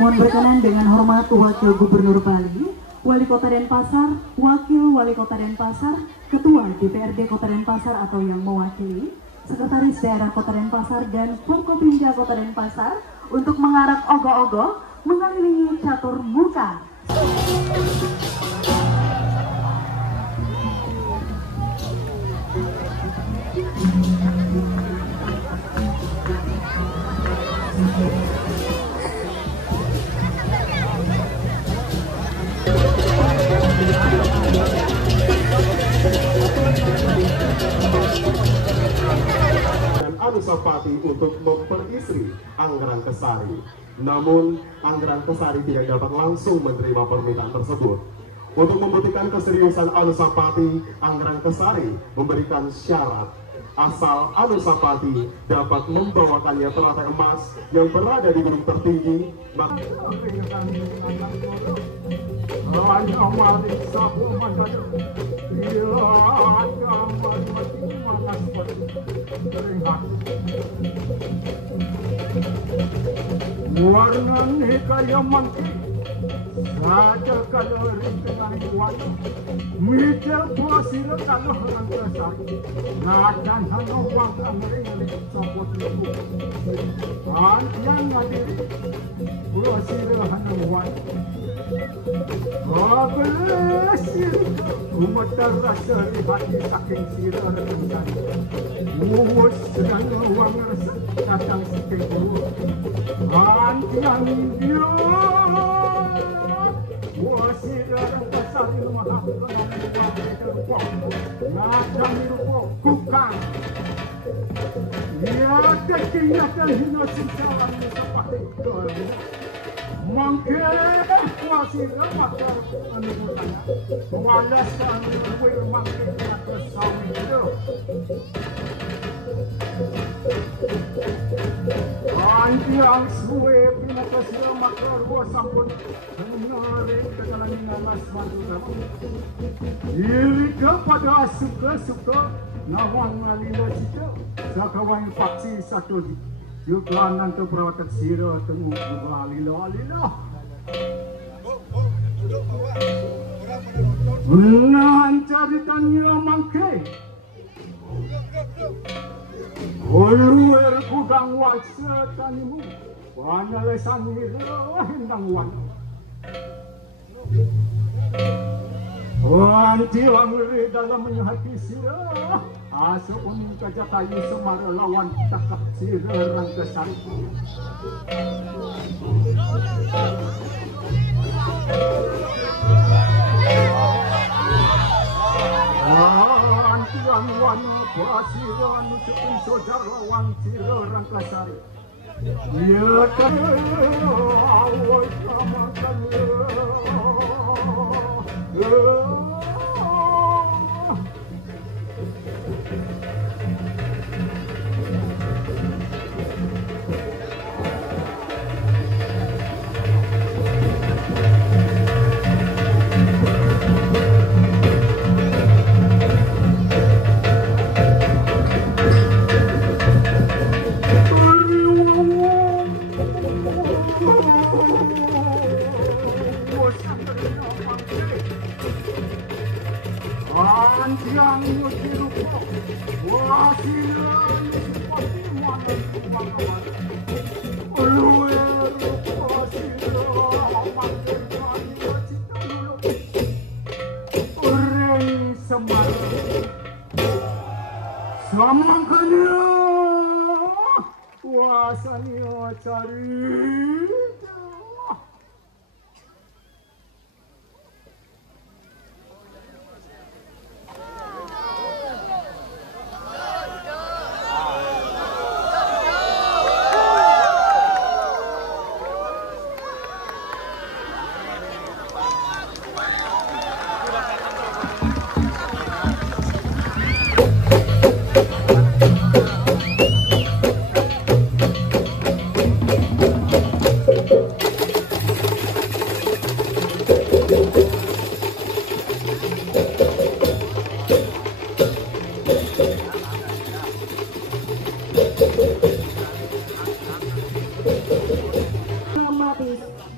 Mohon berkenan dengan hormat Wakil Gubernur Bali, Wali Kota Denpasar, Wakil Wali Kota Denpasar, Ketua DPRD Kota Denpasar atau yang mewakili, Sekretaris Daerah Kota Denpasar dan Forkopimda Kota Denpasar untuk mengarak ogoh-ogoh mengelilingi catur muka. Anusapati untuk memperistri Anggrang Kesari. Namun Anggrang Kesari tidak dapat langsung menerima permintaan tersebut. Untuk membuktikan keseriusan Anusapati, Anggrang Kesari memberikan syarat asal Anusapati dapat membawakannya telatai emas yang berada di gunung tertinggi. Warnanya kayak mangki saja kalau rintangan warna mijel puasira kalau orang besar nakan hanya uang amring copot ribu antian ngadiri puasira hanya warna Abesir umatar rasa di hati saking sira rentan muus sedang uang rasa datang saking uang antian dia puasira rentan rumah macam rupo kukang ya kekiatan hina sincaran seperti itu mangke puasira matar anutanya walaskan wir mangke kata sawi itu anjang suwe pinakasira matar sampun nare kadalan nalas manturan iri kepada suka-suka nawang nalila cita sakawan paksi satu Yuklan nanti perawatan sira tengok lila. Nah, ceritanya mangke. Uluer kudang wajah tanimu, wana lesan hira hendang wana. Wanti wangri dalam hati sira. Asa uning kajatayu semara lawan takap sira rangkesan. Antian wan pasira nusukun sojar lawan sira rangkasari. Ya kan awal kamakan Anjang ngejirupo wasilan seperti mana kumangawan Luer wasilan mandekan wacita dulu Ureng semar Samangkanya wasanya cari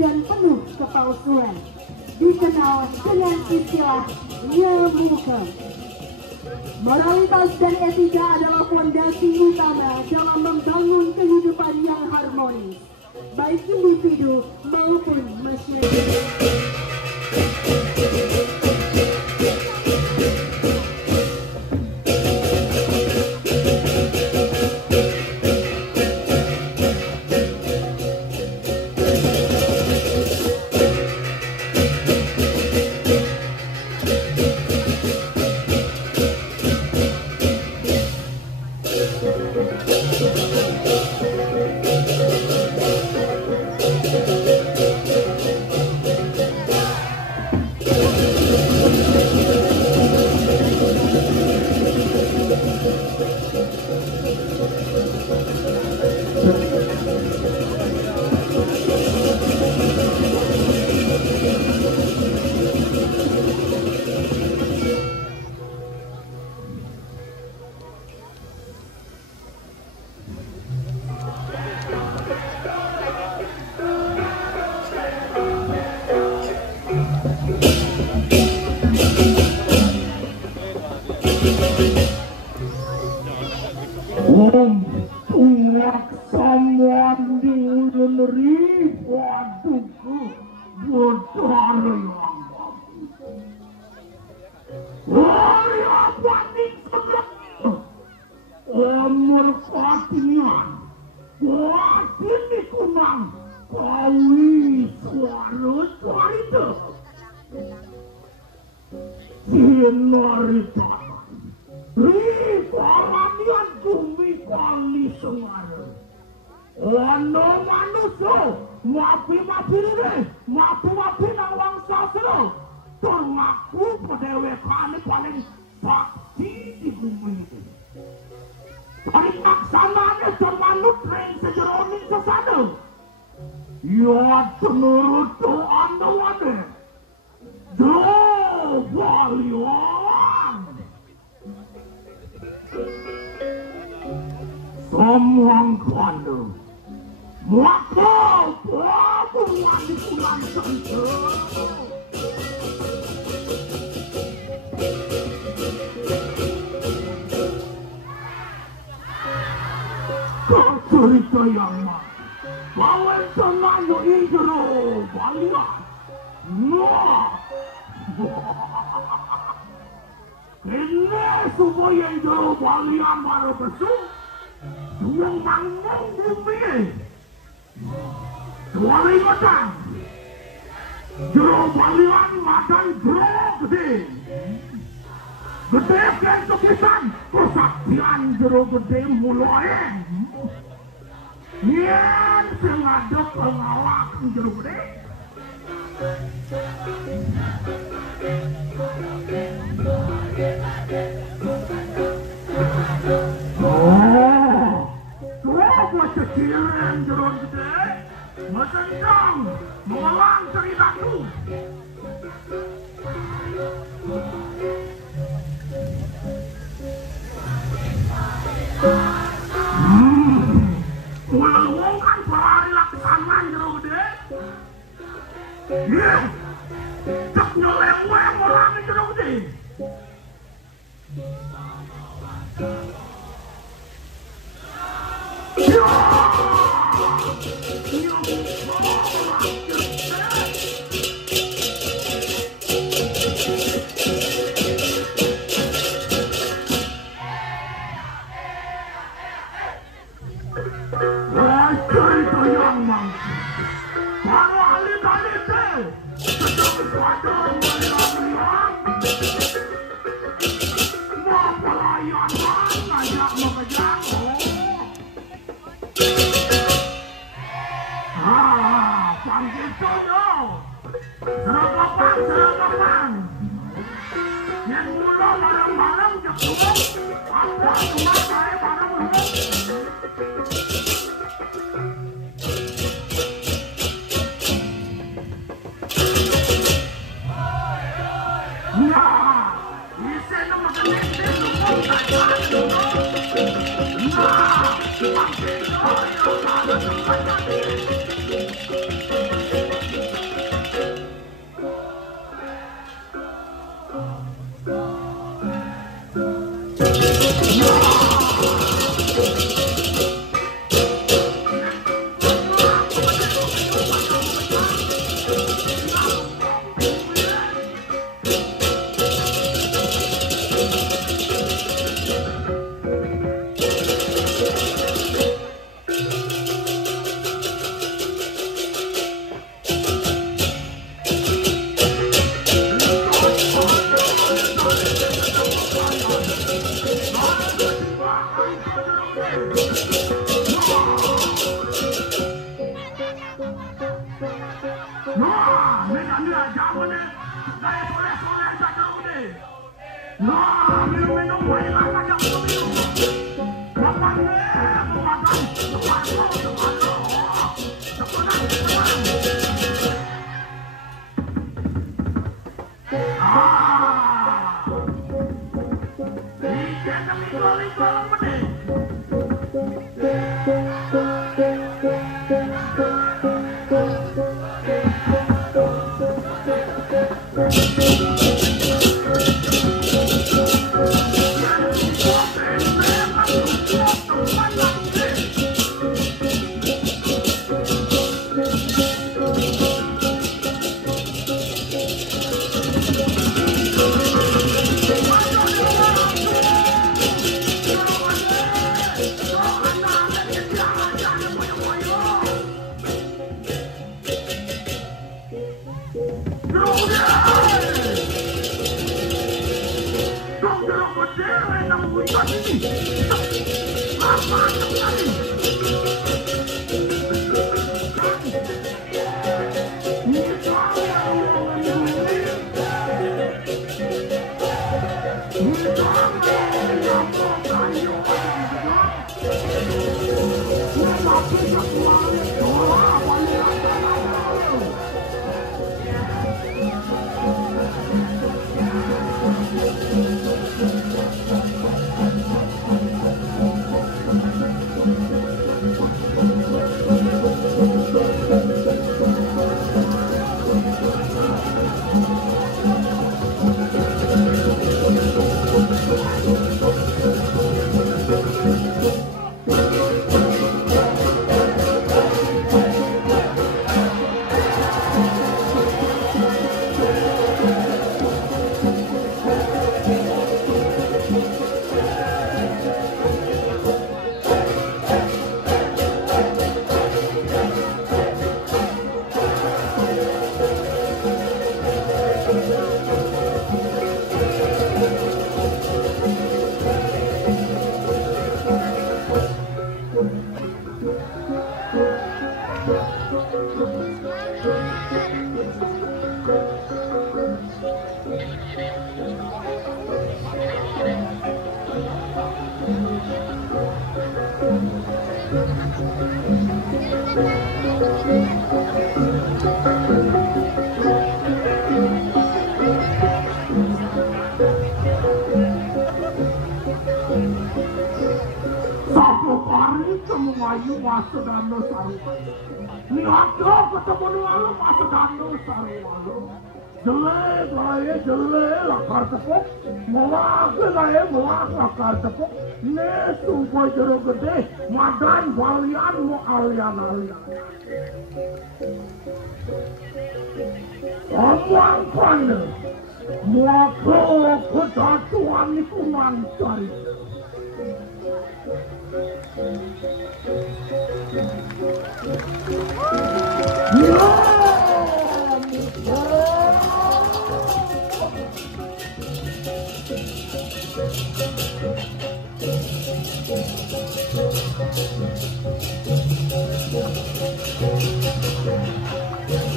dan penuh kepalsuan, dikenal dengan istilah nyemuke. Moralitas dan etika adalah fondasi utama dalam membangun kehidupan yang harmonis, baik individu maupun masyarakat. Someone didn't report to Ono manusia mapi-mapi ini, mapi-mapi nang wangsa selo. Tur ngaku pedewekane paling sakti di bumi ini. Paling maksanane dan manut ring sejeroning sesana. Ya tenurut doa ande. Baliwan. Someone kondo. Wako, bulan di bulan tentu. Kau cerita yang mana? Bawen temanmu indro, balian. Ini supaya indro balian baru besuk. Yang manggung bumi. Suara matang. Jero balian matang jero gede. Gede kan kepisan. Kesaktian jero gede mulai. Nian sengaja pengawak jero gede. Kecilan jeron gede, mesendang, mengelang ceritaku. Ulang kan berlari laksanan jeron gede. Iya, cek nyelengwe mengelang jeron gede. Seragapan. Yang mula barang-barang jepuk. Apa cuma saya barang-barang.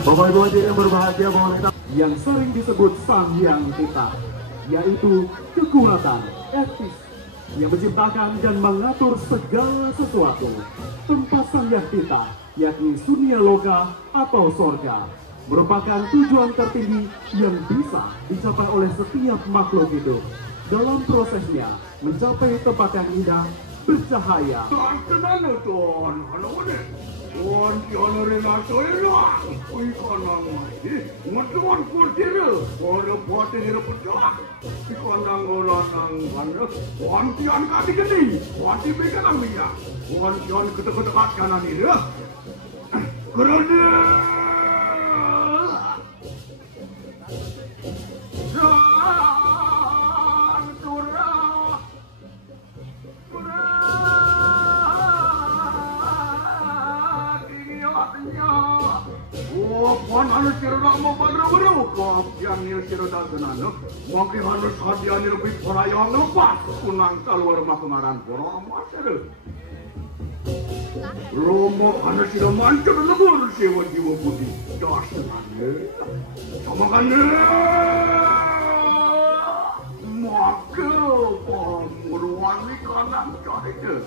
Bapak Ibu hadirin yang berbahagia, wanita yang sering disebut Sang Hyang Tita, yaitu kekuatan etis yang menciptakan dan mengatur segala sesuatu. Tempat Sang Hyang Tita, yakni Sunia Loka atau Sorga, merupakan tujuan tertinggi yang bisa dicapai oleh setiap makhluk hidup. Dalam prosesnya mencapai tempat yang indah, bercahaya. Wanti na soila, oi kanang mai, ngatuan kurtira, ora bote nira pedok. Kanang ora nang kana, wantian kati gede, wanti bekanang minyak, wantian ketek-ketek kanan nira. Kerana Wan harus kira mau baru-baru, yang ni kira dah senang. Mungkin harus hadiah ni lebih perayaan lepas. Kunang keluar makanan porong macam. Romo harus kira mancam legur sewa jiwa putih. Dah senang. Sama kan? Maka pemuruan ni kanan cari ke.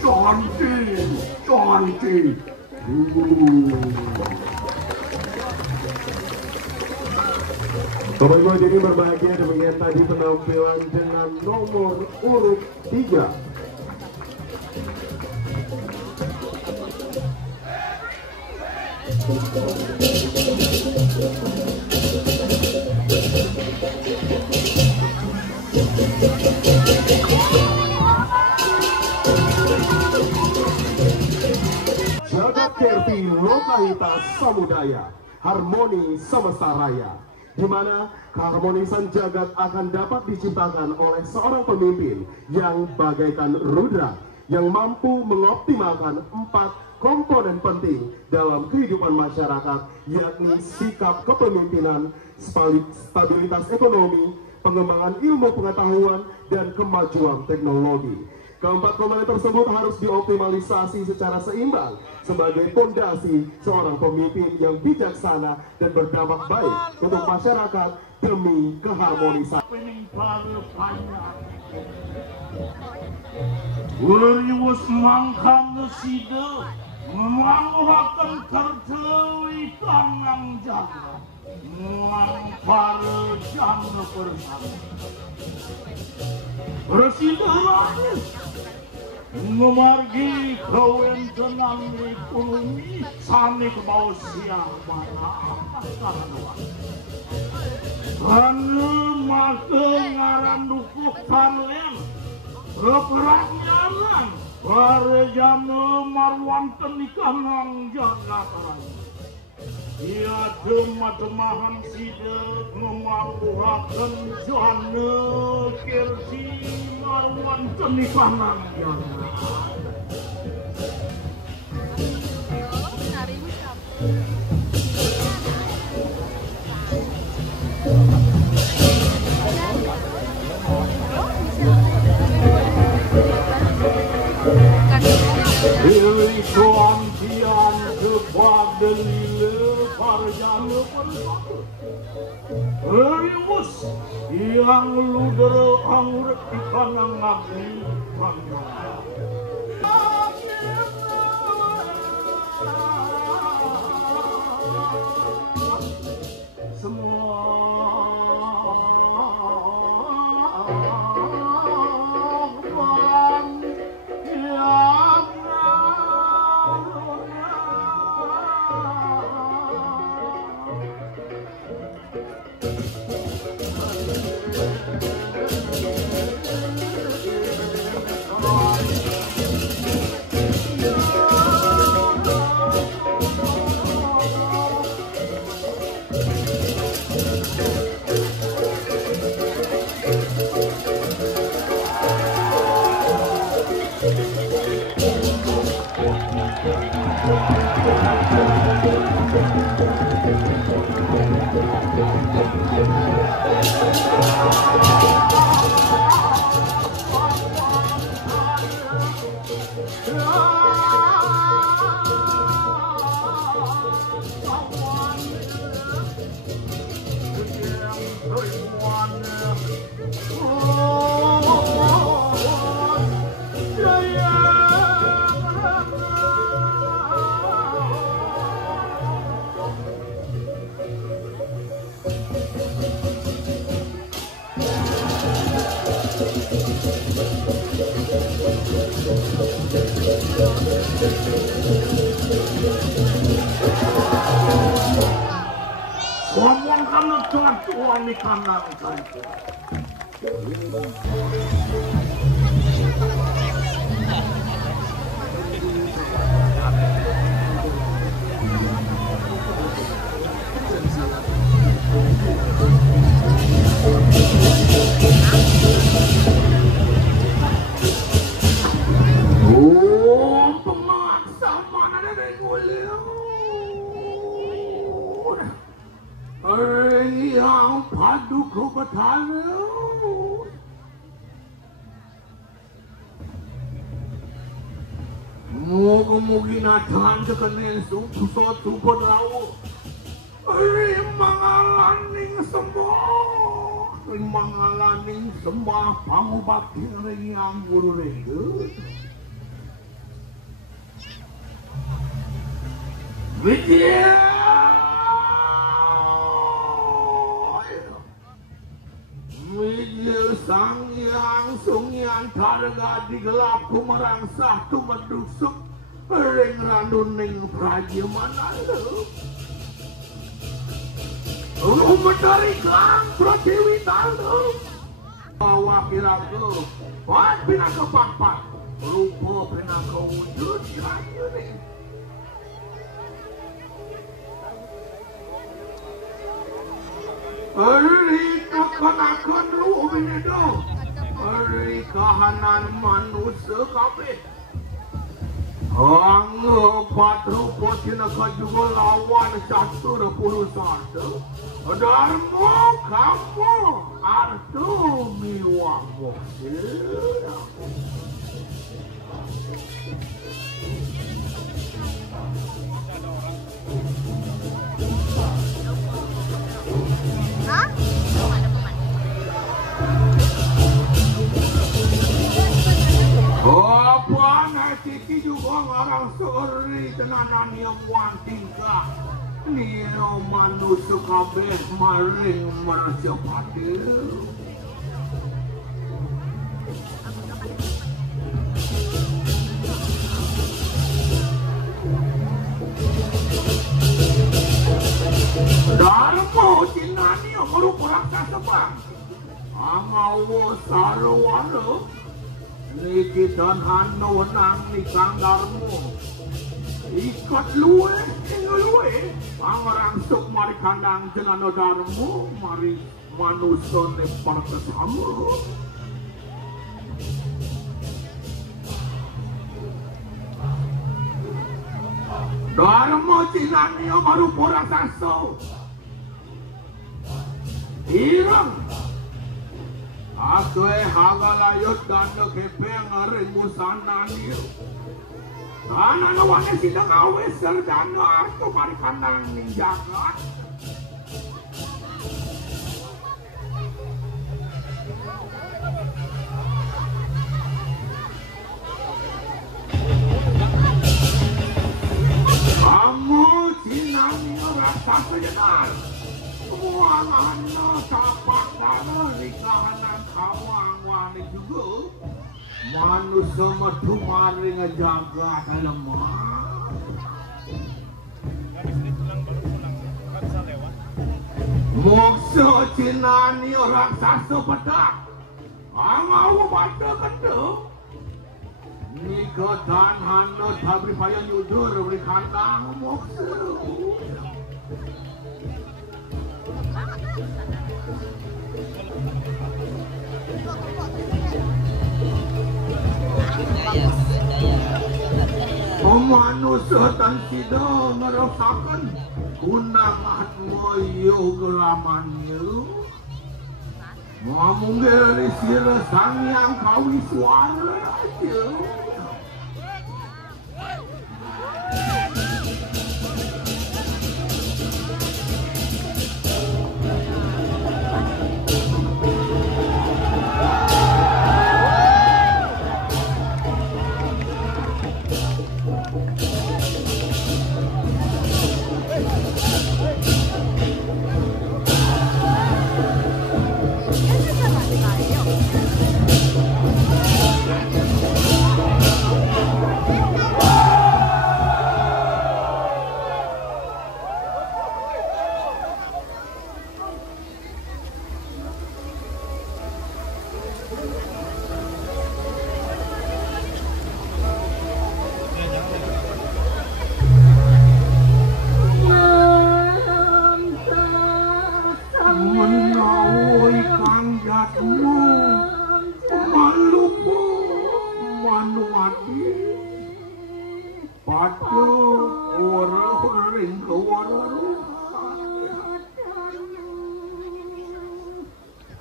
Cantik. Sobat Gua jadi berbahagia demikian tadi penampilan dengan nomor urut 3. Jagat Kerti Lokahita Samudaya, harmoni semesta raya, di mana keharmonisan jagat akan dapat diciptakan oleh seorang pemimpin yang bagaikan rudra, yang mampu mengoptimalkan 4 komponen penting dalam kehidupan masyarakat, yakni sikap kepemimpinan, stabilitas ekonomi, pengembangan ilmu pengetahuan, dan kemajuan teknologi. Keempat komponen tersebut harus dioptimalisasi secara seimbang sebagai fondasi seorang pemimpin yang bijaksana dan berdampak baik untuk masyarakat demi keharmonisan. Urius mangkang sida memanguhakan tertewi tanang jaga muang para jana bersama bersidarah memargi kewentenan ekonomi sami ke bawah siapa karena maka ngaran dukuh panlen keperanyalan para jana marwan tenikanang jaga taranya ia temah-temahan sida memanguhakan jana kerti marwan tenikanang jaga Diri kuantian kepada lila parjana bersama Rimus yang ludera anggur ikan ngabdi pandang Ngomong karena tuan di kanan itu. Oh, pemaksa mana ada ngulir? Yang padu kebetulan. Mugi-mugi natan sekenen suatu pedawu. Mangalaning sembah pangubakti yang guru rege. Widya sang yang sungyan targa digelap kumarang satu medusuk ring randuning prajaman dari kang Pratiwi Taldo bawa kiraku buat pinaka papat rupa pinaka wujud kayu nih. Eri kakon lu binedo, eri kahanan manusia kabeh. Anggo patru potina kajugo lawan catur puluh-satu. Dharma kamu artu miwamu. Tiki juga ngarang seri tenanan yang wantingkah Nino manusia kabeh maring mercepati Dharma cinani yang merupa raksasa bang Angawo sarwara Niki dan hano nang nikang darmo ikat luwe pangarang sok mari kandang jenano darmo mari manusia ne parkasama darmo cinani baru pura saso irang Aku hagalayot dano kepeng aring musanani. Anak nawane sidang awes serdano arto mari kandang ninjakan. Kamu cinani rasa sejenar. Muangana sapakana nikahanan kawang wani juga manusia metu mari ngejaga lemah moksa cinani orang sasa pedak angau baca kata nikah dan hana tabri payah jujur beri kandang moksa manusia dan tidak merasakan gunakan moyo gelamannya mamungeri sira sang yang kawi suara aja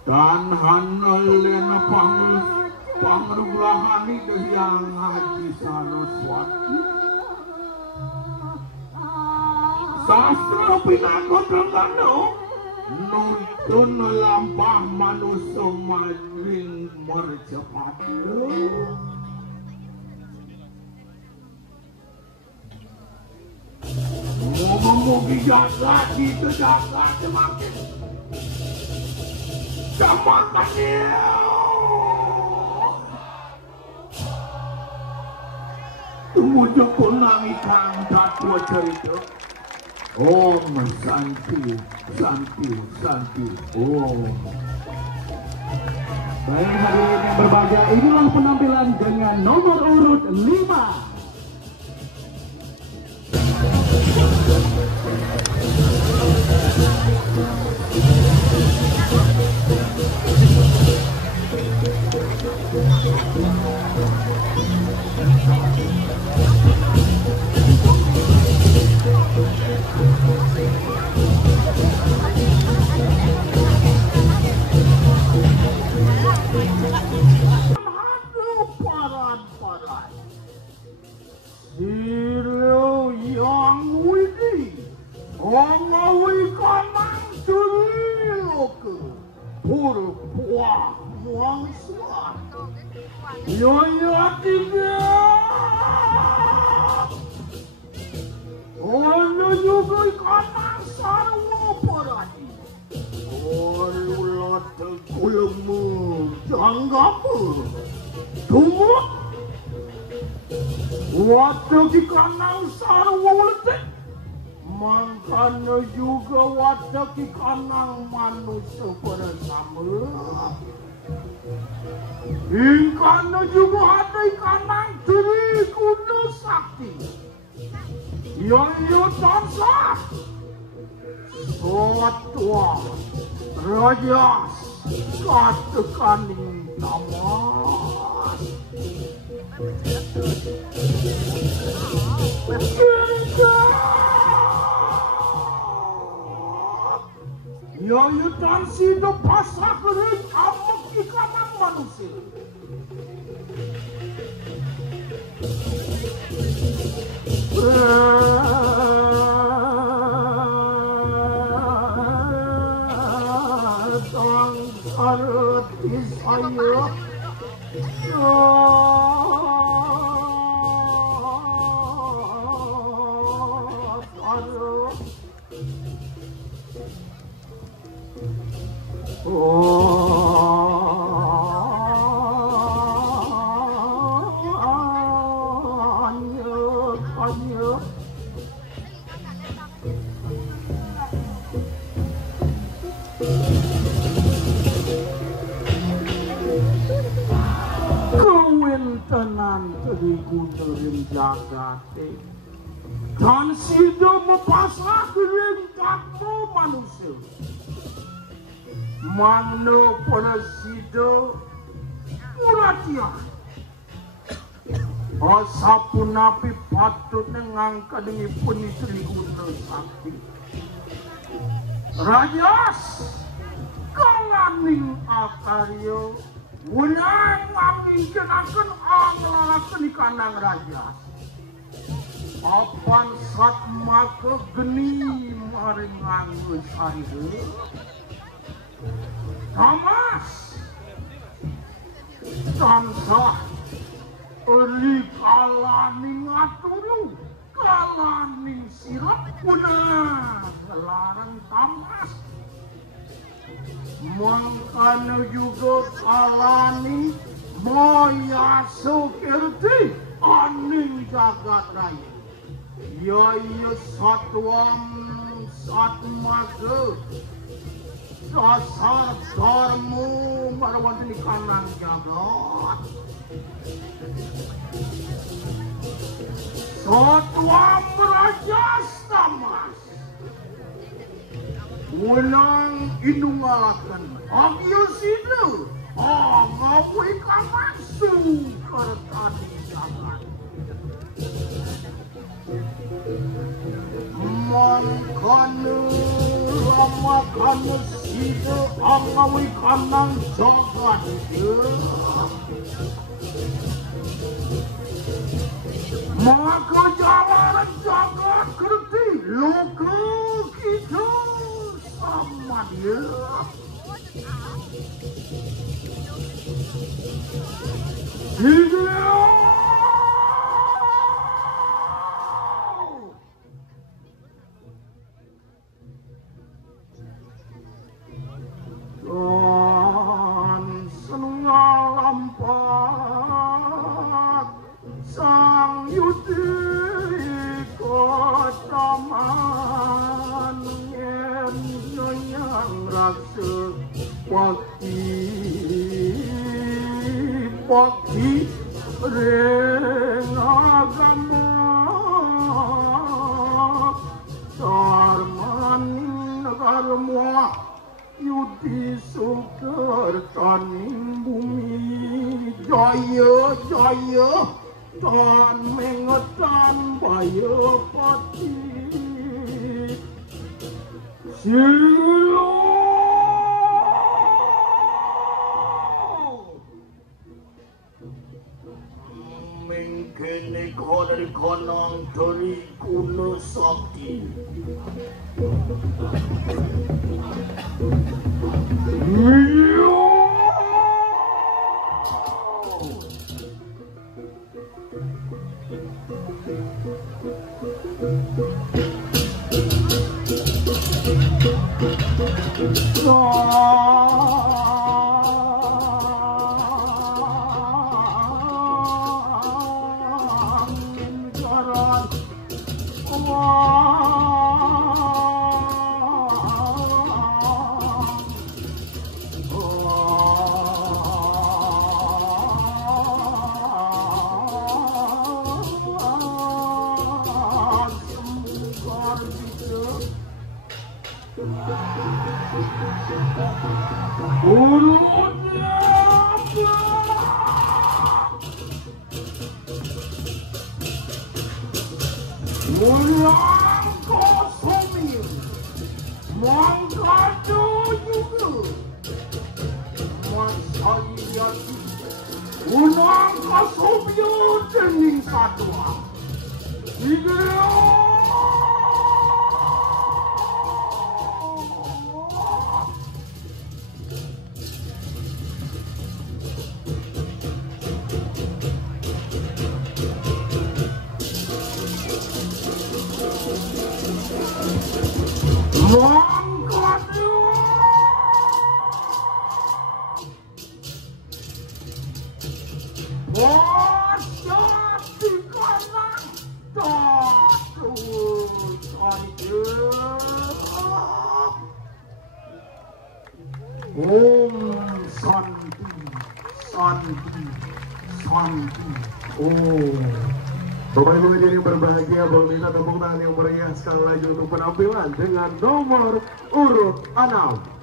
dan hanalena pangrulahani yang Haji Saraswati sastra pinagotangano nuntun lampah manusia maling mercepat ngomong-ngomong lagi terdapat semakin semakannya tumujuk punang ikang tatwa cerita Om Santi Om. Baik hadirin yang berbahagia, inilah penampilan dengan nomor urut 5. Silo yang widi ongawi kanang tuliloke purpuah muangsa yoyo tiga ono juga kanang sarwa paradi olulat kulemu janggamu tumut waktu di kanang sarwa letek makanya juga waktu di kanang manusia bersama ingkana juga ada kanang diri kuda sakti yang tansa sotua rajas katekaning tamat yang tansi do pasak ring amak di kanang manusia Kewintenan terigunerin jagate dan sido mepasah ring kakto manusia mano pada sido muratia asapun api patut ngangkat dengan penitri guna sakti rajas kalaning akaryo unang mamingkinakan ang lalakan di kanang rajas apan sat maka geni maringan sarihe Thomas tansah eri kalaning aturu kalaning sirap punah larang Thomas mangkana juga kalaning moya sukirti aning jagat raya yaya satwam satmaga dasar dharmu marawan di kanang jagat satwam rajas tamas unang inungalakan agyo sino ngawi kamasu kartani jagat mangkana lama kana itu angawi kanang jagat maka jalan jagat kerti loka kita sama dia sang yudi kotaman yen yang rasa bakti ring agama sarman karma yudi sukar taning bumi jaya jaya dan mengetan bayo pati silo mengkene dari konang dari kuno sakti Bapak-Ibu yang berbahagia, boleh minta tepuk tangan yang meriah sekali lagi untuk penampilan dengan nomor urut 6.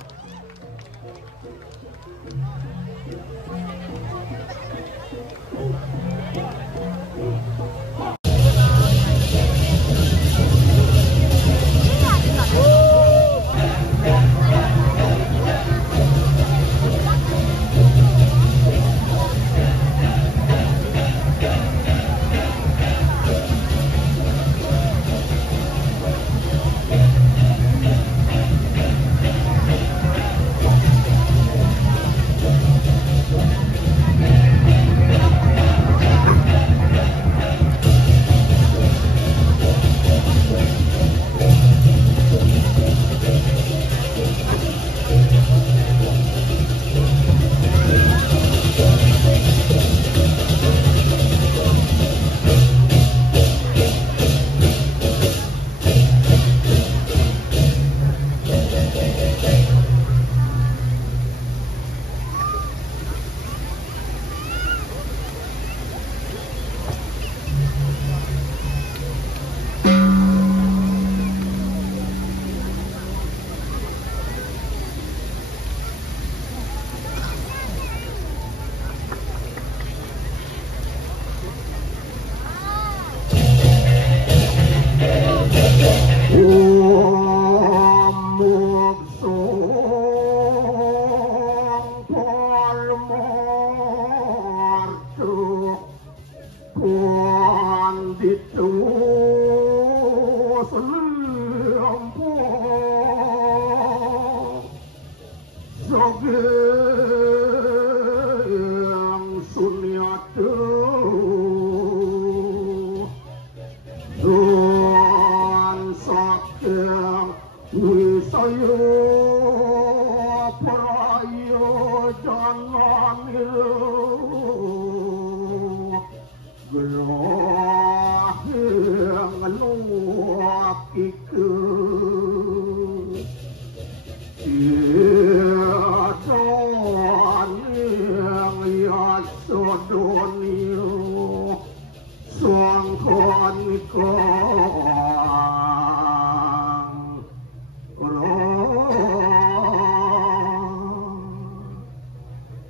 Ageng Sunyata Don Saking Wisaya Praya Jananira Gelahing Luak Ike Sodonio Songkon kong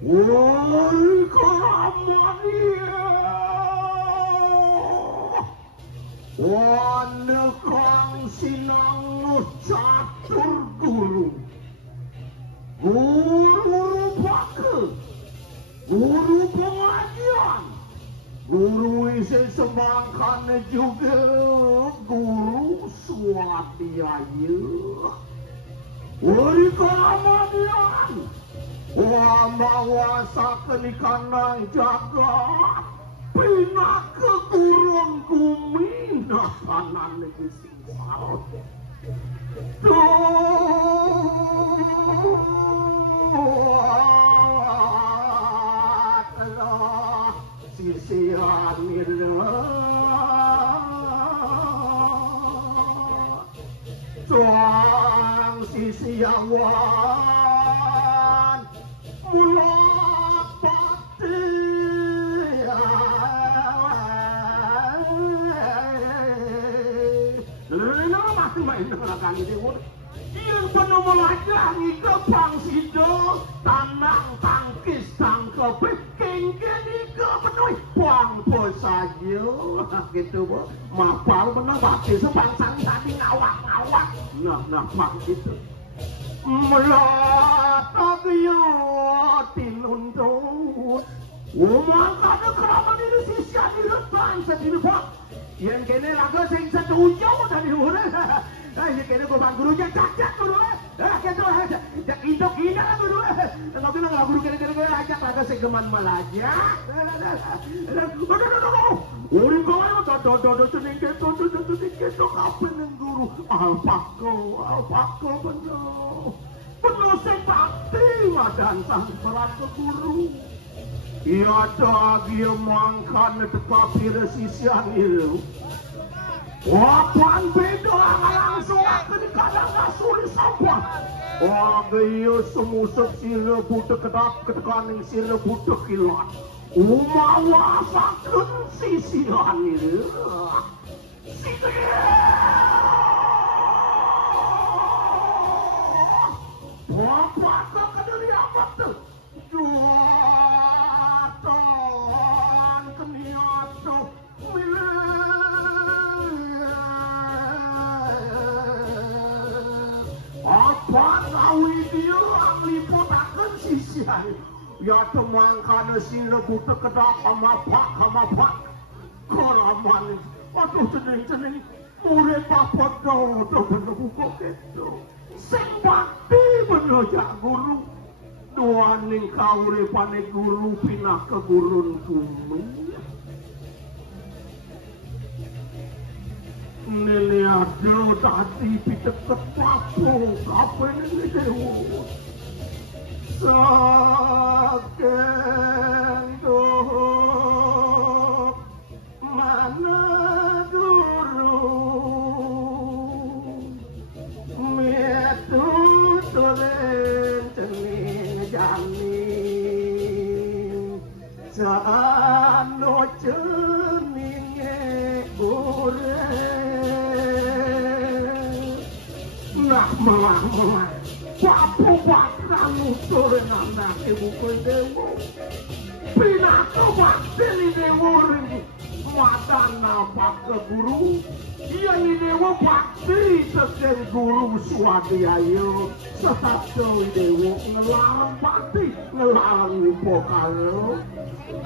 Woi karamania Wane kang sinang catur guru Guru Baka Guru pengajian, guru isi semangkan juga guru swadhyaya. Uri keramadian, mawasaken ikanang jagat, pinak kegurun kumina tanan singsal. Sisianira Tuang sisiawan Mulat pati Masih main dengan kali dewa yang penuh melajangi kepang sido tanang tangkis tangkep kengkeni kepenuhi puang po saja gitu bu mapal menang baki sepangsang tadi ngawak-ngawak nah mak gitu melat ayo tinuntut umang kada kerama diri sisya di depan sedih pak yang kene lagu sing setuju dari urang ini kena gua gurunya cacak guru gitu jak indok ina guru tapi nang guru kena ajak laga segeman malajak urip kowe do cening keto kapan nang guru alpako bener sing bakti wadan sang peran ke guru iya dagi mangkan tekapi resisian itu Wapan beda langsung akan kadang ngasuli sampah. Wagayo semusuk sira budak kedap ketekaning sira budak kilat. Umawasaken sisihan ini. Bapak kok kediri apa tuh? Juatan keniato apa ngawi dia lipotaken sisihan ya temangkana sira buta kedak amapak karaman aduh cening murid papat do buka keto sing bakti bener jak guru duaning kauripane guru pinah ke gurun gunung Nili ada tadi pitek kepapu kapan ini dewa sakendo mana guru metu soren cening jani saano ceninge ure nah malah papu kamu sore anak ibu kowe dewa pinatu bakti ni dewa ringi madan nampak ke guru iya ni dewa bakti sesen guru swadhyaya sesatyo dewa ngelarang bakti ngelarang pokalo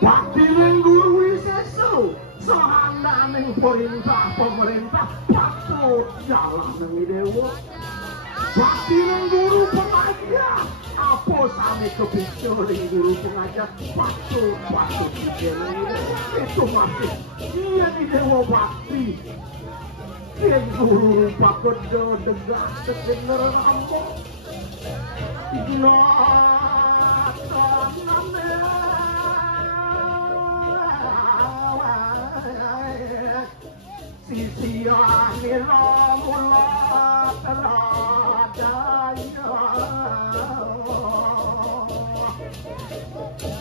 bakti ning guru isesu sehandaning perintah pemerintah patut jalan ning dewa bakti guru pengajar. Apa sami kebicara guru pengajar? Patut itu masih dia di dewa bakti. Dia guru pakodo degah sekener ambo. Sisiani ramula teradanya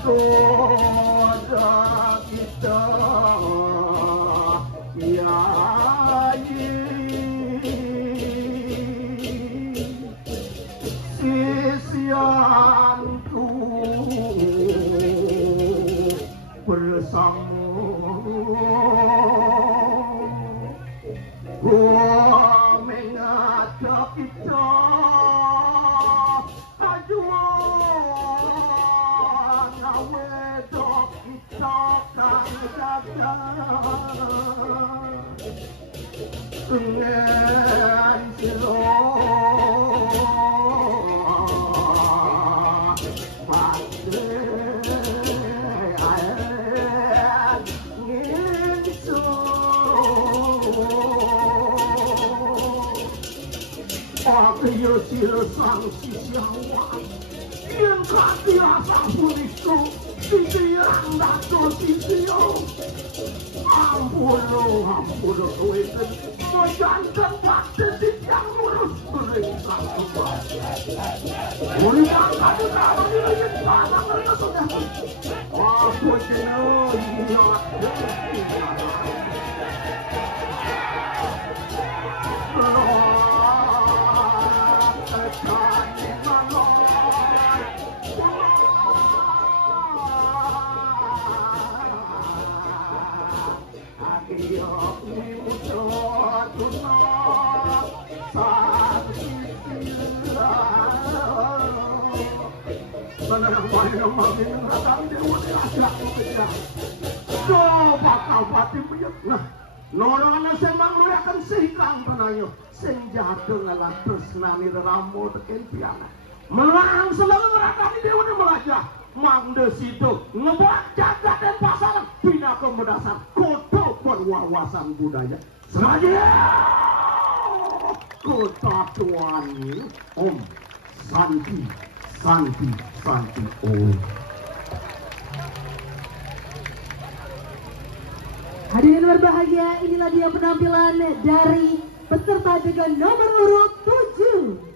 Soda kita yai sisianku bersama gua mengajak kita ajuan awedok kita kan jaga dengan silo Aku sila sang sisiawan yang katia sang puliku sisiang dato sisio ampun lo kuweten mojankan bakti sisiang lurus berikan kembali berikan kadu kawan diriin pasang mereka sudah aku sila Norongan sembang lu akan sihkan panayo senjata ngalah tresnani ramo teken piana melang selalu merakani dewa dan melajah mangde situ ngebuat jagat dan pasaran bina kemudasan koto perwawasan budaya sengaja kota tuani om santi om. Hadirin berbahagia, inilah dia penampilan dari peserta dengan nomor urut 7.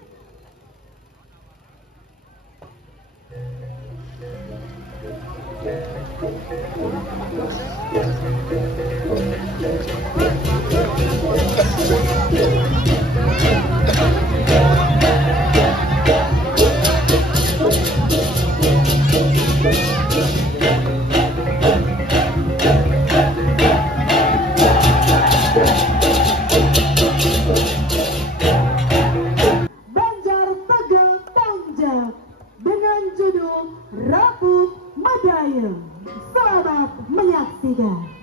Selamat menyaksikan.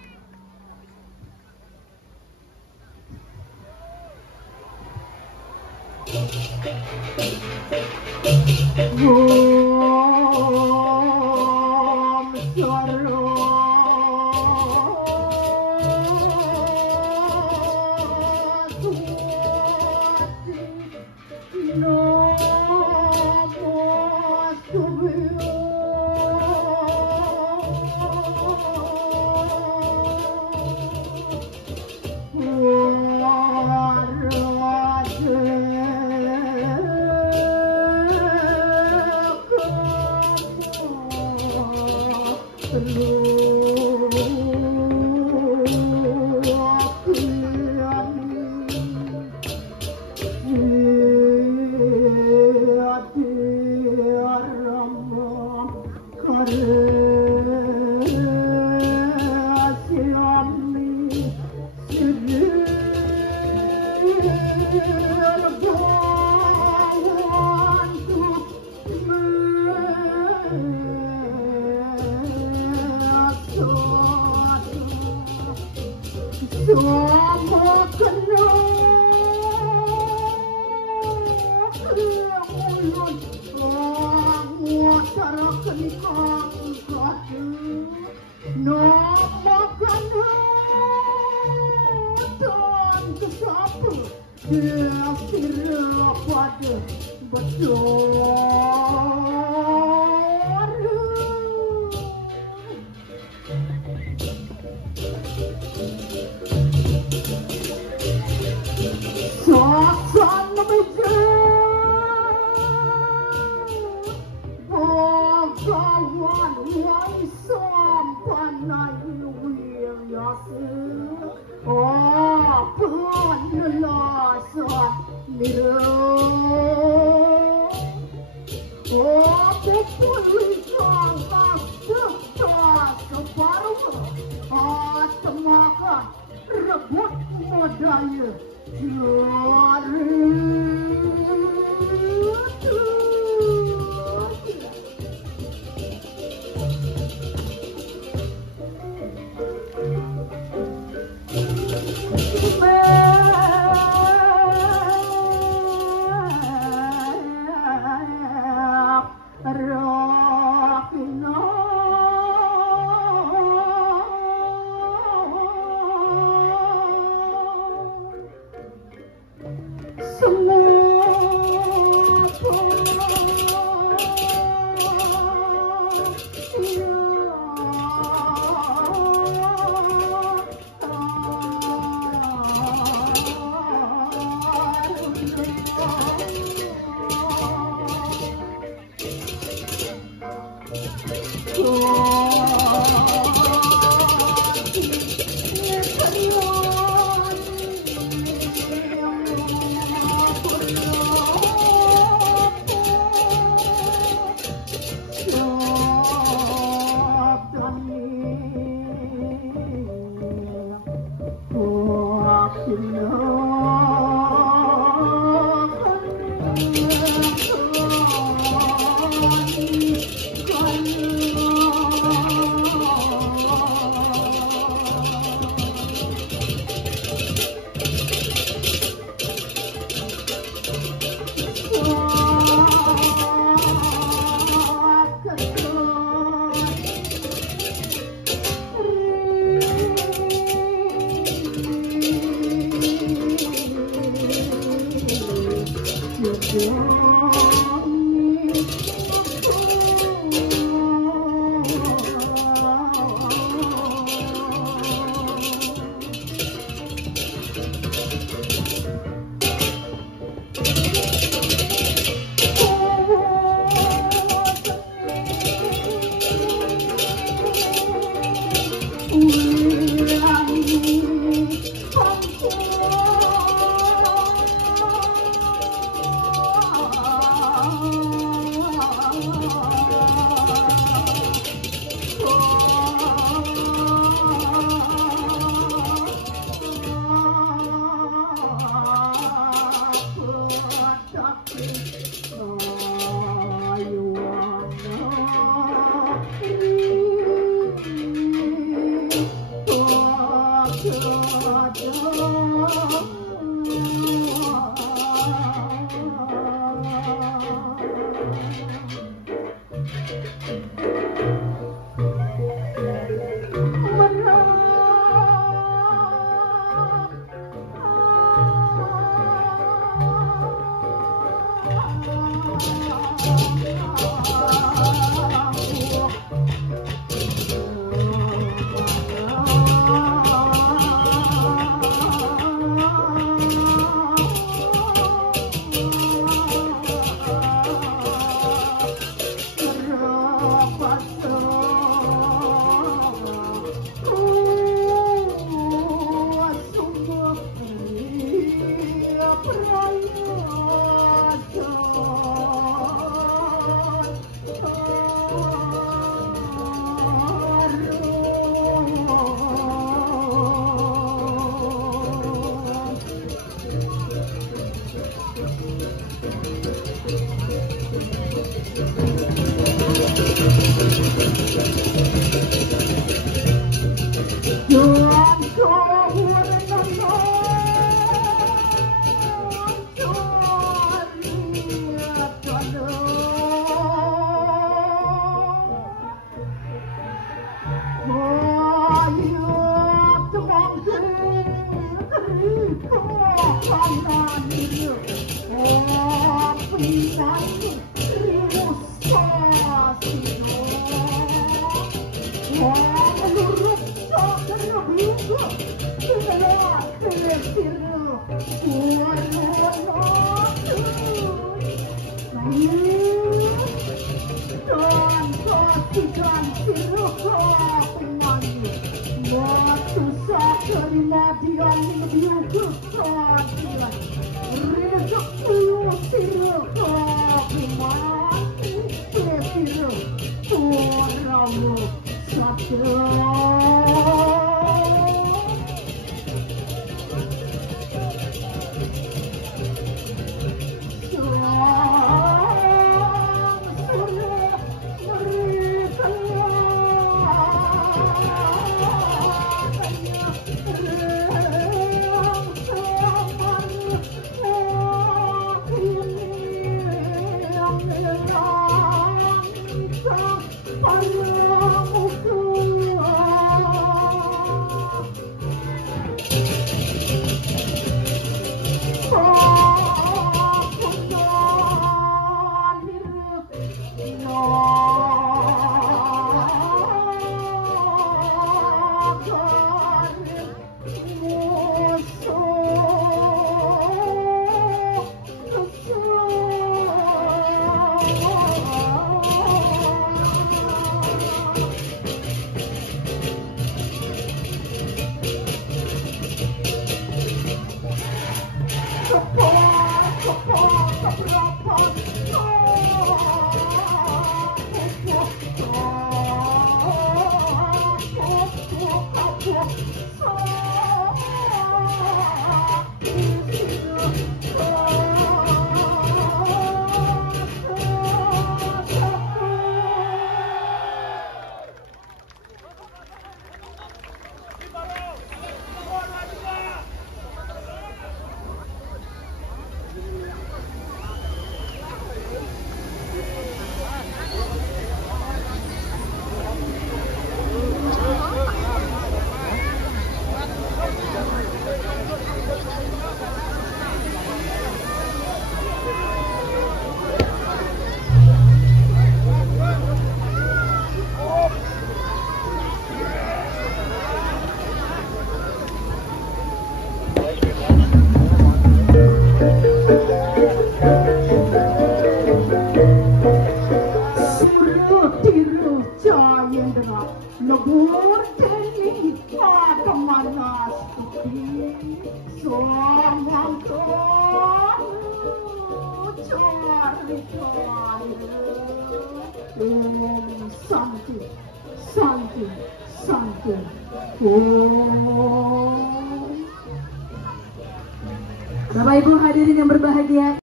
Bapak Ibu hadirin yang berbahagia.